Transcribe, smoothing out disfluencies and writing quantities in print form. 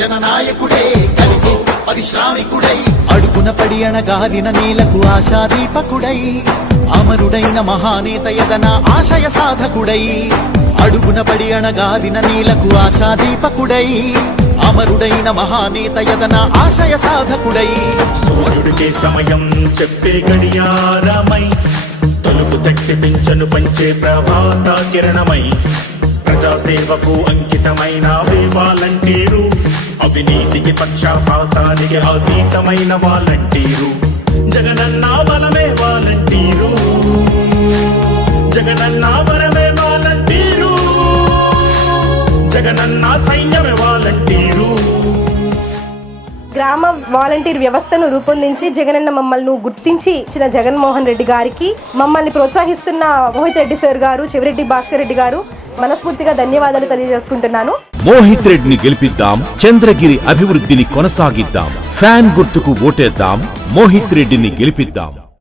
జననాయకుడే కలిగే పరిశ్రామికుడై అడుగున పడి అణగారిన నేలకు ఆశాదీపకుడై అమరుడైన మహానేత యదన ఆశయ సాధకుడై అడుగున పడి అణగారిన నేలకు ఆశాదీపకుడై అమరుడైన మహానేత యదన ఆశయ సాధకుడై సూర్యుడికే సమయం చెప్పే గడియారమై తలుపు తట్టి పింఛను పంచే ప్రభాత కిరణమై ప్రజాసేవకు అంకితమైన వాలంటీరు అవినీతికి పక్షపాతానికి అతీతమైన వాలంటీరు జగనన్న బలమే వాలంటీరు జగనన్న వరమే వాలంటీరు జగనన్న సైన్యమే వాలంటీరు. గ్రామ వాలంటీర్ వ్యవస్థను రూపొందించి జగనన్న మమ్మల్ని గుర్తించి ఇచ్చిన జగన్మోహన్ రెడ్డి గారికి, మమ్మల్ని ప్రోత్సహిస్తున్న మోహిత్ రెడ్డి సార్ గారు, చెవిరెడ్డి భాస్కర్ రెడ్డి గారు మనస్ఫూర్తిగా ధన్యవాదాలు తెలియజేసుకుంటున్నాను. మోహిత్ రెడ్డిని గెలిపిద్దాం, చంద్రగిరి అభివృద్ధిని కొనసాగిద్దాం. ఫ్యాన్ గుర్తుకు ఓటేద్దాం, మోహిత్ రెడ్డిని గెలిపిద్దాం.